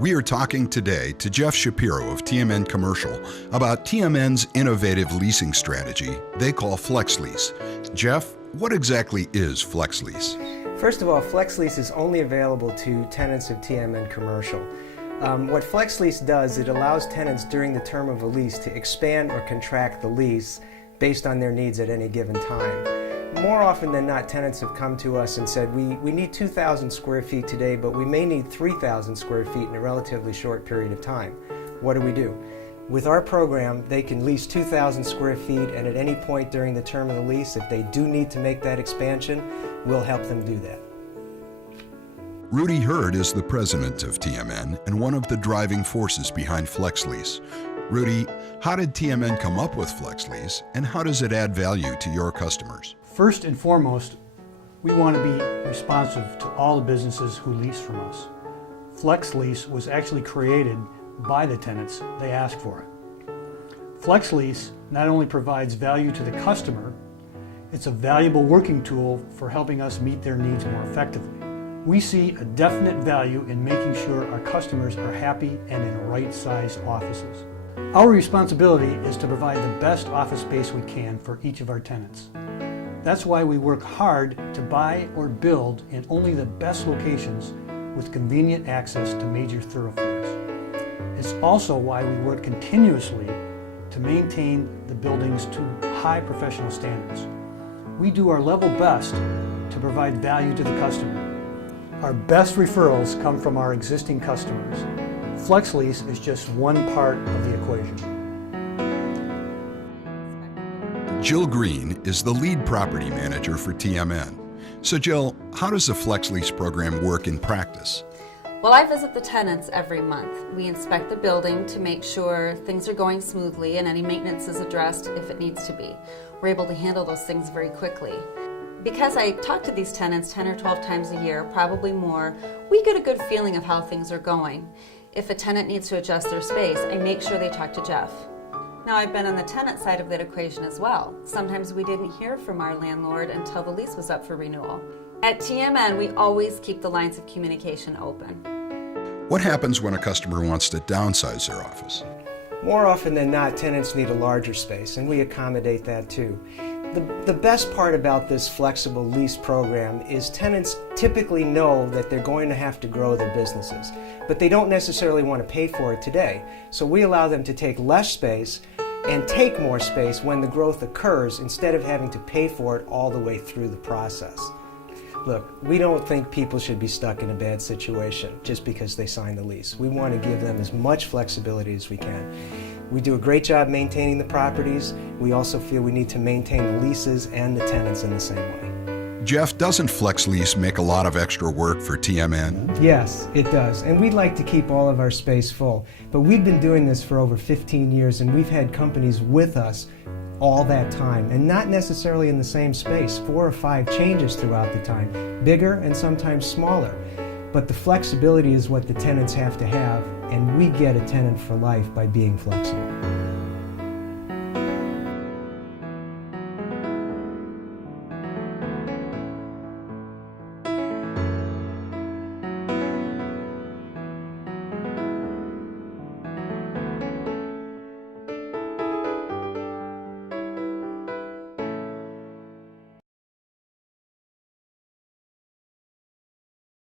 We are talking today to Jeff Shapiro of TMN Commercial about TMN's innovative leasing strategy they call Flex Lease. Jeff, what exactly is Flex Lease? First of all, Flex Lease is only available to tenants of TMN Commercial. What Flex Lease does, it allows tenants during the term of a lease to expand or contract the lease based on their needs at any given time. More often than not, tenants have come to us and said, we need 2,000 square feet today, but we may need 3,000 square feet in a relatively short period of time. What do? With our program, they can lease 2,000 square feet, and at any point during the term of the lease, if they do need to make that expansion, we'll help them do that. Rudy Hurd is the president of TMN and one of the driving forces behind Flex Lease. Rudy, how did TMN come up with Flex Lease, and how does it add value to your customers? First and foremost, we want to be responsive to all the businesses who lease from us. Flex Lease was actually created by the tenants. They asked for it. Flex Lease not only provides value to the customer, it's a valuable working tool for helping us meet their needs more effectively. We see a definite value in making sure our customers are happy and in right-sized offices. Our responsibility is to provide the best office space we can for each of our tenants. That's why we work hard to buy or build in only the best locations with convenient access to major thoroughfares. It's also why we work continuously to maintain the buildings to high professional standards. We do our level best to provide value to the customer. Our best referrals come from our existing customers. Flex Lease is just one part of the equation. Jill Green is the lead property manager for TMN. So Jill, how does the Flex Lease program work in practice? Well, I visit the tenants every month. We inspect the building to make sure things are going smoothly and any maintenance is addressed if it needs to be. We're able to handle those things very quickly. Because I talk to these tenants 10 or 12 times a year, probably more, we get a good feeling of how things are going. If a tenant needs to adjust their space, I make sure they talk to Jeff. Now, I've been on the tenant side of that equation as well. Sometimes we didn't hear from our landlord until the lease was up for renewal. At TMN, we always keep the lines of communication open. What happens when a customer wants to downsize their office? More often than not, tenants need a larger space, and we accommodate that too. The best part about this flexible lease program is tenants typically know that they're going to have to grow their businesses, but they don't necessarily want to pay for it today. So we allow them to take less space and take more space when the growth occurs instead of having to pay for it all the way through the process. Look, we don't think people should be stuck in a bad situation just because they signed the lease. We want to give them as much flexibility as we can. We do a great job maintaining the properties. We also feel we need to maintain the leases and the tenants in the same way. Jeff, doesn't Flex Lease make a lot of extra work for TMN? Yes, it does. And we'd like to keep all of our space full. But we've been doing this for over 15 years, and we've had companies with us all that time, and not necessarily in the same space. 4 or 5 changes throughout the time, bigger and sometimes smaller. But the flexibility is what the tenants have to have, and we get a tenant for life by being flexible.